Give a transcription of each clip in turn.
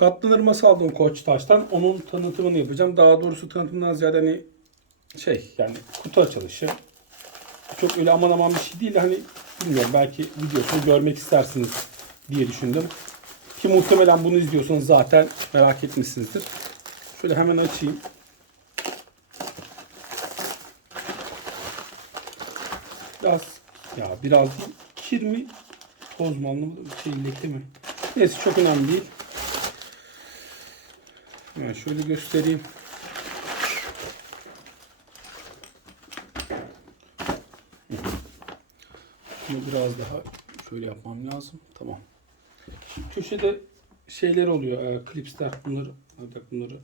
Katlanır masa aldım Koçtaş'tan. Onun tanıtımını yapacağım. Daha doğrusu tanıtımdan ziyade hani şey yani kutu açılışı. Çok öyle aman aman bir şey değil de hani bilmiyorum belki videosunu görmek istersiniz diye düşündüm. Ki muhtemelen bunu izliyorsanız zaten merak etmişsinizdir. Şöyle hemen açayım. Biraz ya biraz değil. Kir mi? Toz mu. Şey leke mi? Neyse çok önemli değil. Hemen şöyle göstereyim. Bunu biraz daha şöyle yapmam lazım. Tamam. Köşede şeyler oluyor. E, klipsler bunları, bunları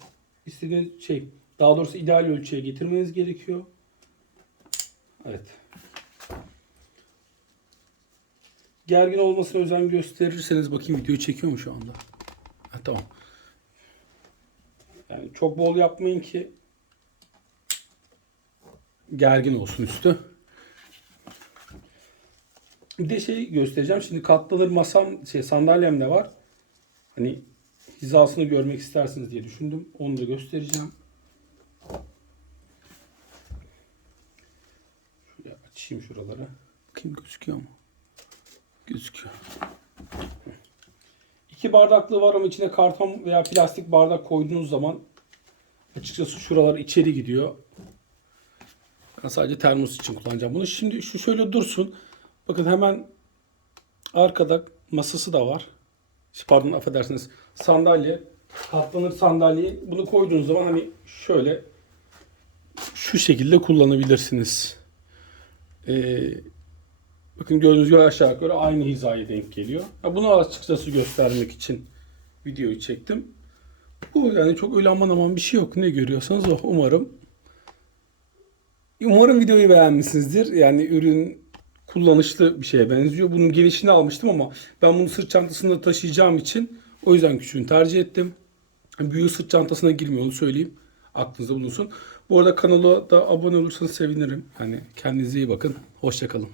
istediğiniz şey daha doğrusu ideal ölçüye getirmeniz gerekiyor. Evet. Gergin olmasına özen gösterirseniz bakayım videoyu çekiyor mu şu anda? Ha, tamam. Yani çok bol yapmayın ki gergin olsun üstü. Bir de şey göstereceğim. Şimdi katlanır masam, şey sandalyem de var. Hani hizasını görmek istersiniz diye düşündüm. Onu da göstereceğim. Şöyle açayım şuraları. Bakayım gözüküyor mu? Gözüküyor. İki bardaklığı var ama içine karton veya plastik bardak koyduğunuz zaman açıkçası şuralar içeri gidiyor. Ben sadece termos için kullanacağım bunu. Şimdi şu şöyle dursun. Bakın hemen arkada masası da var. Pardon affedersiniz. Sandalye. Katlanır sandalyeyi bunu koyduğunuz zaman hani şöyle şu şekilde kullanabilirsiniz. Ee, bakın gördüğünüz gibi aşağı yukarı aynı hizaya denk geliyor. Ya bunu açıkçası göstermek için videoyu çektim. Bu yani çok öyle aman aman bir şey yok. Ne görüyorsanız o. Umarım Umarım videoyu beğenmişsinizdir. Yani ürün kullanışlı bir şeye benziyor. Bunun genişini almıştım ama ben bunu sırt çantasında taşıyacağım için o yüzden küçüğünü tercih ettim. Büyüğü sırt çantasına girmiyor onu söyleyeyim. Aklınızda bulunsun. Bu arada kanala da abone olursanız sevinirim. Yani kendinize iyi bakın. Hoşçakalın.